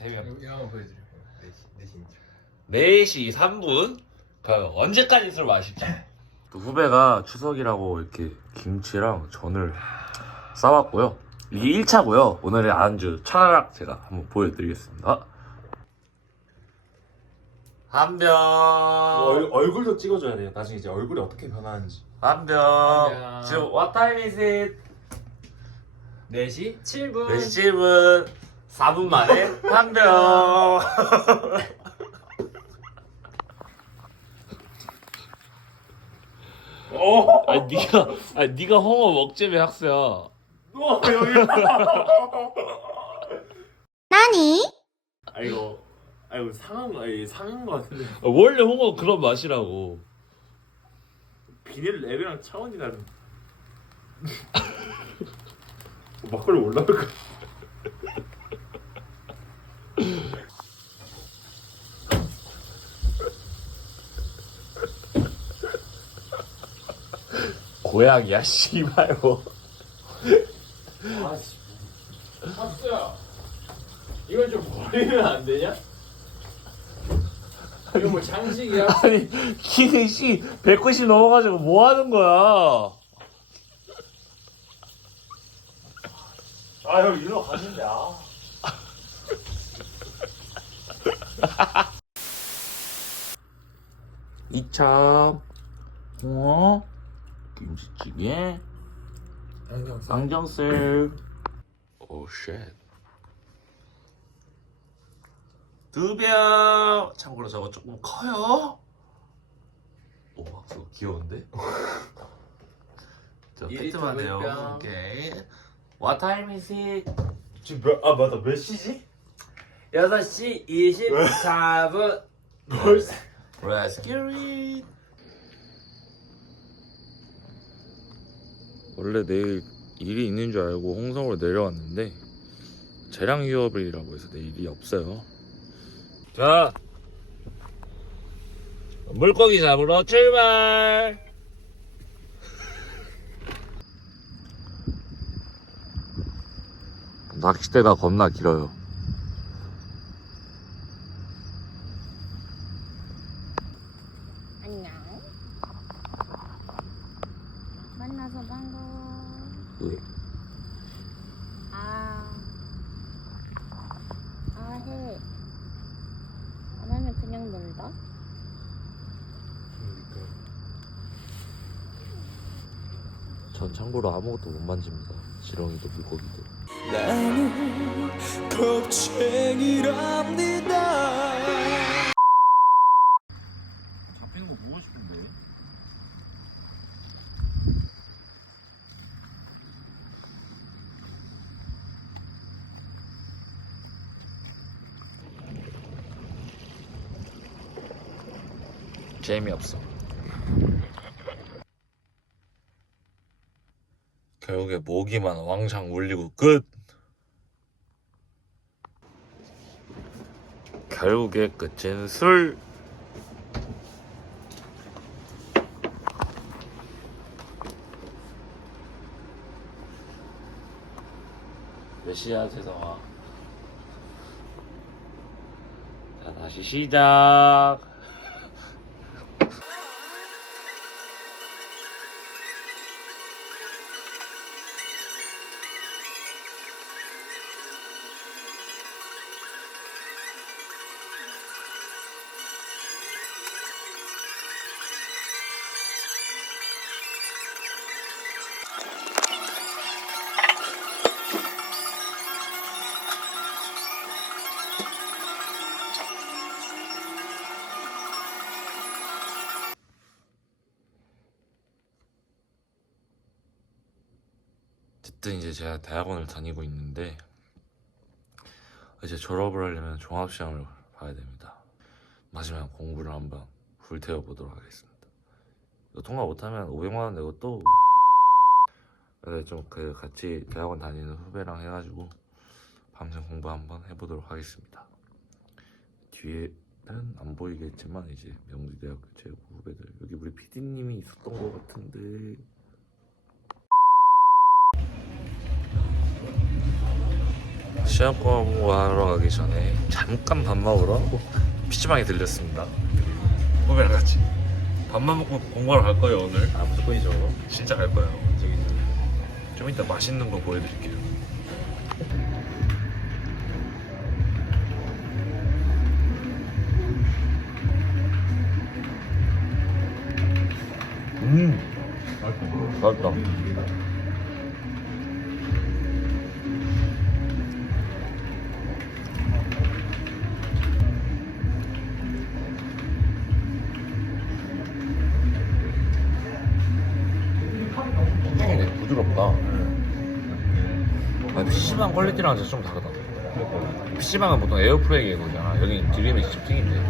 3명 이거 이거 한번 보여드려. 내시 내시 4시 3분? 그럼 언제까지 술 마실지 또 후배가 추석이라고 이렇게 김치랑 전을 싸왔고요 이게 1차고요 오늘의 안주 차락 제가 한번 보여드리겠습니다 한병 얼, 얼굴도 찍어줘야 돼요. 나중에 이제 얼굴이 어떻게 변하는지. 한병 한병. 지금 what time is it? 4시 7분. 4시 7분 4분 만에 한병 아니 네가 아니 네가 홍어 먹재배 학생 어, 여기. 아 이거 아 이거 상한 거 아니 상한 거 같은데. 원래 홍어 그런 맛이라고. 비닐 랩이랑 차원이 다른 막걸리 올라올까? 고양이야 씨발 뭐. 아씨. 합수야. 이건 좀 버리면 안 되냐? 이거 뭐 장식이야? 아니 키는 씨 190 넘어가지고 뭐 하는 거야? 아 형 일로 갔는데 아. 이참 홍어 김치찌개. 쌍정슬 오쉣 두병 참고로 저거 조금 커요. 오 박수. 귀여운데? 저 돼요. 병. 오케이. What time is it? 지금 몇, 아 맞다 몇 시지? 6시 24분. 벌써 Let's get it 원래 내일 일이 있는 줄 알고 홍성으로 내려왔는데 재량 휴업이라고 해서 내일 일이 없어요. 자 물고기 잡으러 출발! 낚싯대가 겁나 길어요 안녕. 만나서 반가워. 왜? 아. 아, 해. 안 하면 그냥 논다? 전 참고로 아무것도 못 만집니다. 지렁이도 물고기도. 잡히는 거 보고 싶은데. 재미없어 결국에 모기만 왕창 울리고 끝. 결국에 끝은 술. 몇 시야 세성아? 자 다시 시작 제 제가 대학원을 다니고 있는데 이제 졸업을 하려면 종합시험을 봐야 됩니다. 마지막 공부를 한번 불태워 보도록 하겠습니다. 통과 못하면 500만 원 내고 또 그래 좀그 같이 대학원 다니는 후배랑 해가지고 밤새 공부 한번 해보도록 하겠습니다. 뒤에는 안 보이겠지만 이제 명지대학교 제 후배들 여기 우리 PD님이 있었던 것 같은데 시험 공부하러 가기 전에 잠깐 밥 먹으러 PC방에 들렸습니다. 후배랑 같이 밥만 먹고 공부하러 갈 거예요 오늘. 아 무조건이죠. 진짜 갈 거예요. 저기 좀 이따 맛있는 거 보여드릴게요. 아, PC방 퀄리티랑 진짜 좀 다르다. PC방은 보통 에어프라이기에 거잖아. 여기 드림이 직접 튀긴데.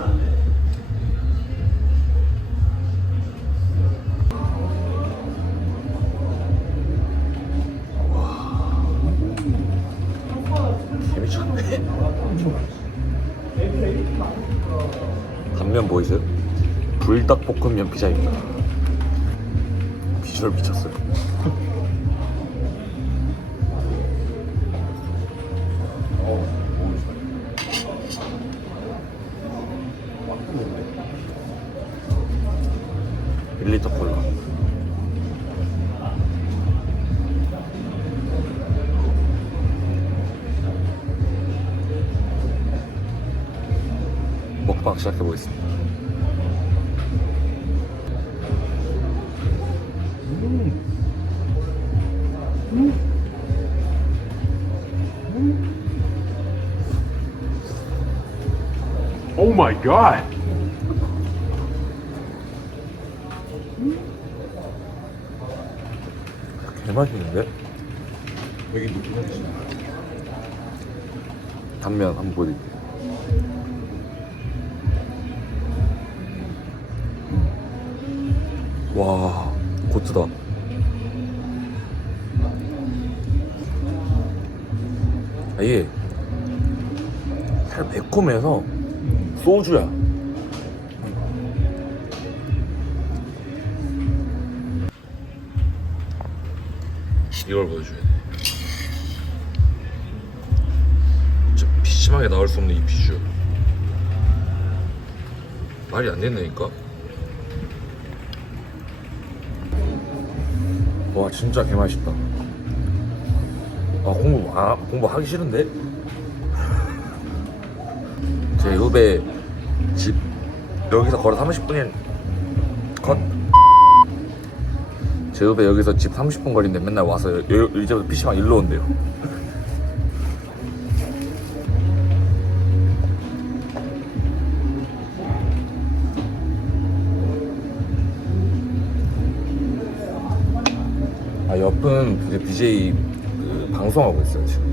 개미쳤네. 단면 보이세요? 불닭볶음면 피자입니다. 비주얼 미쳤어요. 일리터 콜라. 먹방 시작해 보겠습니다. My god. 개맛있는데? 여기 누구 단면 한번 보여드릴게요. 와, 고트다. 아예 살 매콤해서 소주야. 이걸 보여줘야 돼. 진짜 PC방에 나올 수 없는 이 비주얼 말이 안 된다니까 와 진짜 개맛있다 아 공부 아 공부 하기 싫은데 제 후배 집 여기서 걸어 30분인 컷. 제 후배 여기서 집 30분 거리인데 맨날 와서 여, 여, 이제부터 PC방 일로 온대요. 아 옆은 이제 BJ 그 방송하고 있어요 지금.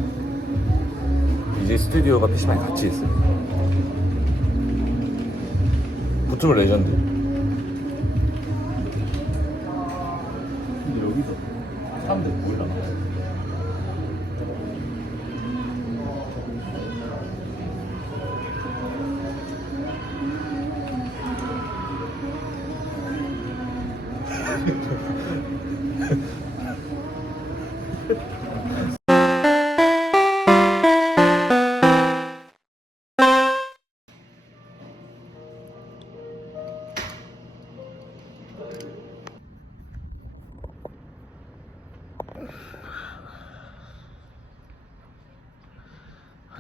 BJ 스튜디오가 PC방에 같이 있어요 부트블 레전드 근데 여기서 사람들 보이려나?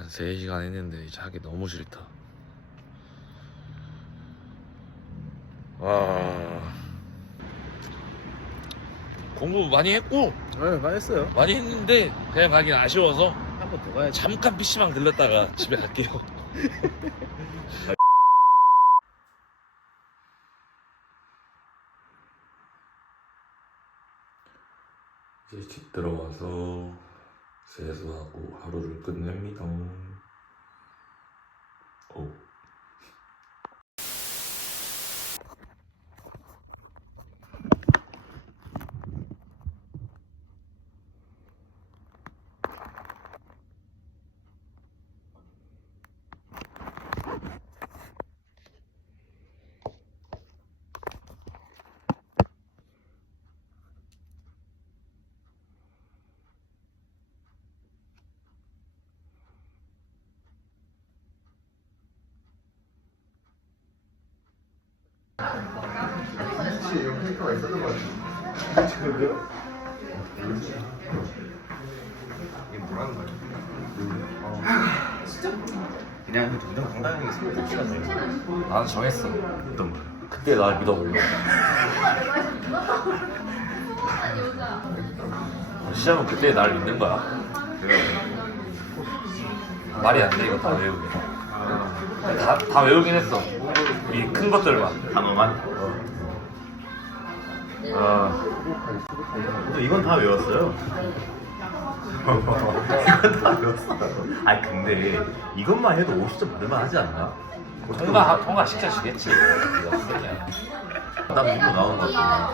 한 3시간 했는데 이제 하기 너무 싫다. 아. 공부 많이 했고? 네 많이 했어요. 많이 했는데 그냥 가긴 아쉬워서 한 번 더 가야지. 잠깐 PC방 들렀다가 집에 갈게요. 이제 집 들어와서 세수하고 하루를 끝냅니다 오. 그냥 그냥 당당하게 생각해 나는 정했어. 어떤 거? 그때 날 믿어볼래. 시작은 그때 날 믿는 거야. 말이 안 돼 이거 다 외우게. 다, 다 외우긴 했어. 이 큰 것들만. 단어만? 아, 또 이건 다 외웠어요. 이건 다 외웠어요. 아니 근데 이것만 해도 50점 받을만 하지 않나? 통과 통과 시켜 주겠지. 이거 쓰냐. 나 문로 나오는 것 같아.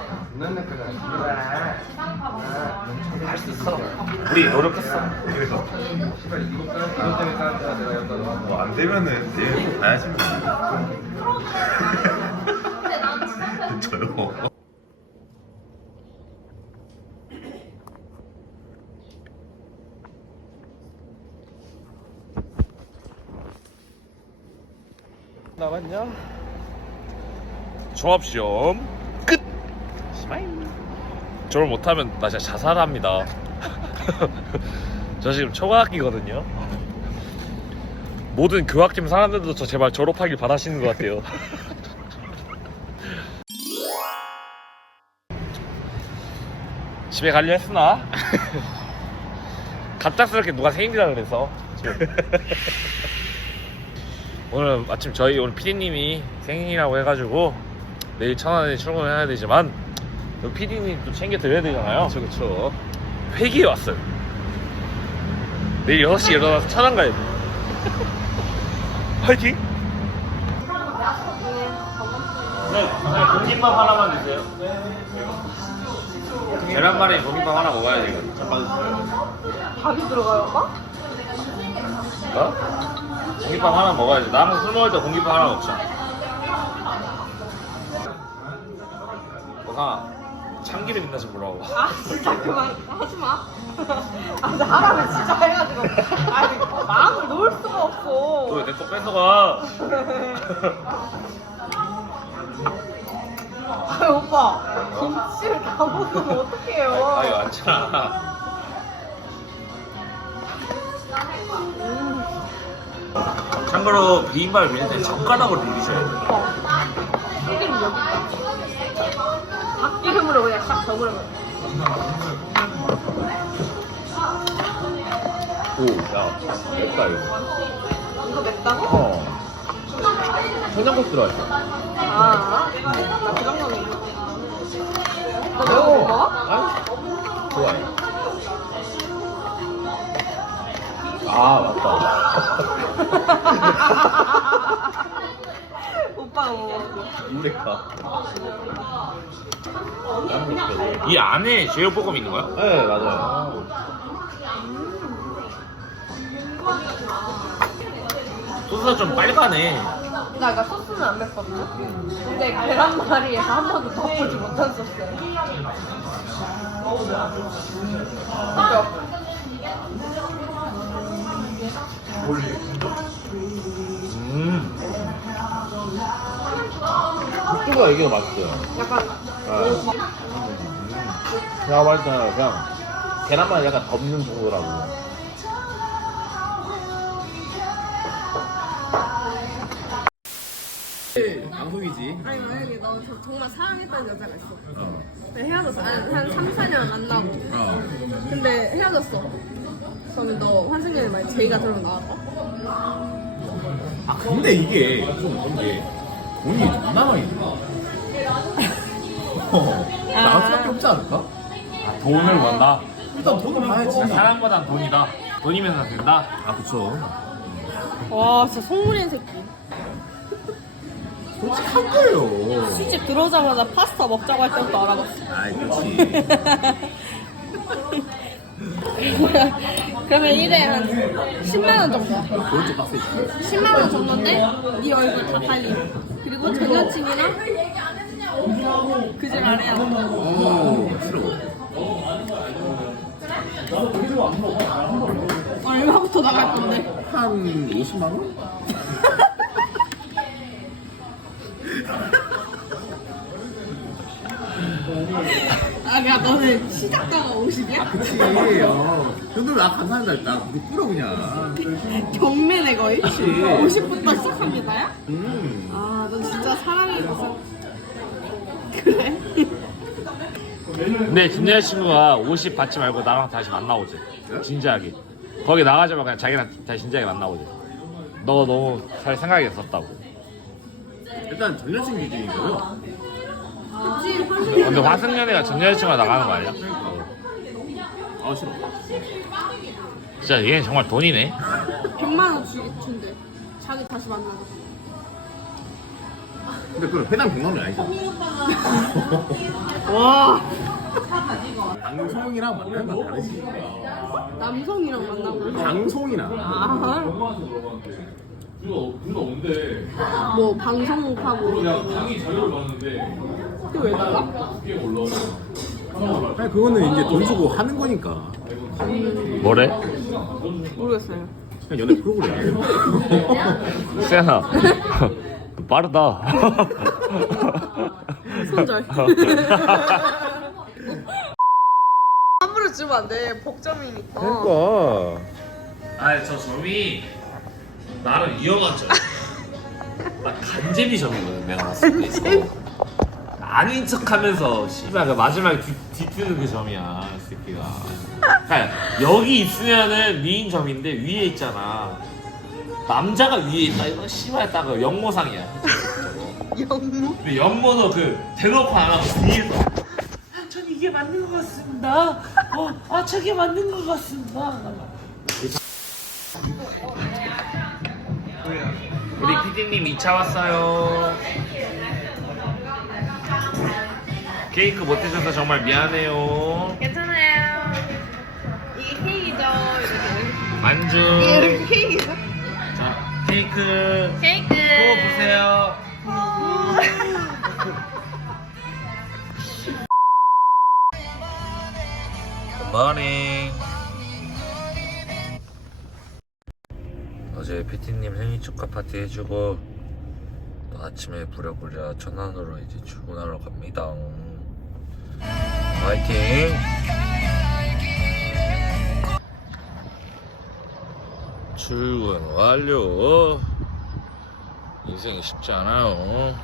할 수 있어. 우리 노력했어. 그래서 뭐 안 되면은 내일 가야지 뭐. 저요. 나갔냐? 종합시험 끝. 졸업 못하면 나 진짜 자살합니다. 저 지금 초등학기거든요. 모든 교학팀 사람들도 저 제발 졸업하길 바라시는 것 같아요. 집에 가려 했으나 갑작스럽게 누가 생일이라 그래서 오늘 마침 저희 오늘 PD님이 생일이라고 해가지고 내일 천안에 출근을 해야 되지만 PD님 또 챙겨 드려야 되잖아요. 그렇죠, 그렇죠. 회기에 왔어요. 내일 6시 일어나서 천안 가야 돼. 화이팅! 네, 공깃밥 하나만 주세요. 계란말이 공깃밥 하나 먹어야 되거든. 밥이 들어가요, 오빠? 어? 공깃밥 하나 먹어야지. 나랑 술 먹을 때 공깃밥 하나 먹자. 너가 참기름 있나 좀 물어봐. 아, 진짜 그만 하지 마. 아, 근데 하라면 진짜 해가지고. 아니, 마음을 놓을 수가 없어. 너왜내거 뺏어가? 아, 오빠. 김치를 다 먹으면 어떡해요. 아 이거 많잖아. 참고로 비빔밥을 밀릴 때 젓가락으로 밀리셔야 돼요. 여기 있다. 닭기름으로 그냥 싹 돼. 오, 야, 맵다 이거. 이거 맵다고? 어. 청양고추 들어있어. 아, 나그 정도는. 너 매운 거못 먹어? 좋아해. 아, 맞다. 오빠가 뭐. 인데카. 이 안에 제육볶음 있는 거야? 네, 맞아요. 소스가 좀 빨가네. 나 이거 소스는 안 맵거든요? 근데 계란말이에서 한 번도 덮어보지 못한 소스예요. 그죠? 음. 국수가 이게 맛있어요. 약간 제가 봤을 때는 그냥 계란만 약간 덮는 정도라고. 방송이지. 아니 만약에 너 저- 정말 사랑했던 여자가 있어. 근데 헤어졌어. 아니 한 3, 4년 만나고. 근데 헤어졌어. 그러면 너 환승연애 만약 제이가 들으면 나갈까? 아 근데 이게 좀 이게 돈이 존나 많이 들어. 어, 나갈 수밖에 없지 않을까? 돈을 원다. 일단 돈을 봐야지. 사랑보단 돈이다. 돈이면 된다. 아 그쵸. 와 진짜 속물인 새끼. 솔직한 거예요. 시집 들어오자마자 파스타 먹자고 할 때부터 알아봤어. 아이 그렇지. 그러면 1회 한 10만 원 정도. 그것도 빡세지. 10만 원 정도인데 네 얼굴 다 달리. 그리고 전 여친이랑 해야 돼. 오 싫어. 얼마부터 나갈 건데? 한 50만 원? 아, 야, 너는 시작자가 50이야? 아 그치 어. 형들 나 감사합니다 나 우리 뿌려 그냥 경매네 거의? 그치. 50부터 시작합니다야? 음. 아, 너 진짜 사랑이 가서. 그래? 근데 진 여자 친구가 50 받지 말고 나랑 다시 만나오지 진지하게 거기 나가자면 그냥 자기랑 다시 진지하게 만나오지 너 너무 잘 생각이 없었다고 일단 전 여친 기준이고요 그치, 환승이 근데 화승연애가 전 여자친구가 나가는 거 아니야? 아 싫어 진짜 얘는 정말 돈이네 100만 원 주기 준대. 자기 다시 만나고. 근데 그건 회담 100만 원이 아니잖아 와. 방송이랑 만나는 건 다르지 남성이랑 만나고. 방송이나 아. 뭐 방송하고 그 게왜 달라? 그냥 그거는 이제 돈 주고 하는 거니까 뭐래? 모르겠어요. 그냥 연애 프로그램 세연아 빠르다 손절. 함부로 주면 안 돼. 복점이니까. 그러니까 아니 저 점이 나를 이어간 점. 나 간제비 점이거든 내가 봤을 때. 아닌 척하면서 씨발 그 마지막에 뒤, 뒤트는 그 점이야 이 새끼가. 그러니까 여기 있으면은 미인 점인데 위에 있잖아. 남자가 위에 있다 이거 씨발 딱그 연모상이야. 영무. 근데 연모도 그 대놓고 안 하고 뒤에서 아, 전 이게 맞는 것 같습니다. 어, 아 저게 맞는 것 같습니다. 우리 PD님 2차 왔어요 케이크 못 해줘서 정말 미안해요 괜찮아요. 이게 케이크죠. 이렇게. 만주 이게 케이크죠? 자 케이크 케이크. 또 보세요 굿모닝 어제 PT님 생일 축하 파티 해주고 또 아침에 부랴부랴 천안으로 이제 출근하러 갑니다 화이팅! 출근 완료. 인생이 쉽지 않아요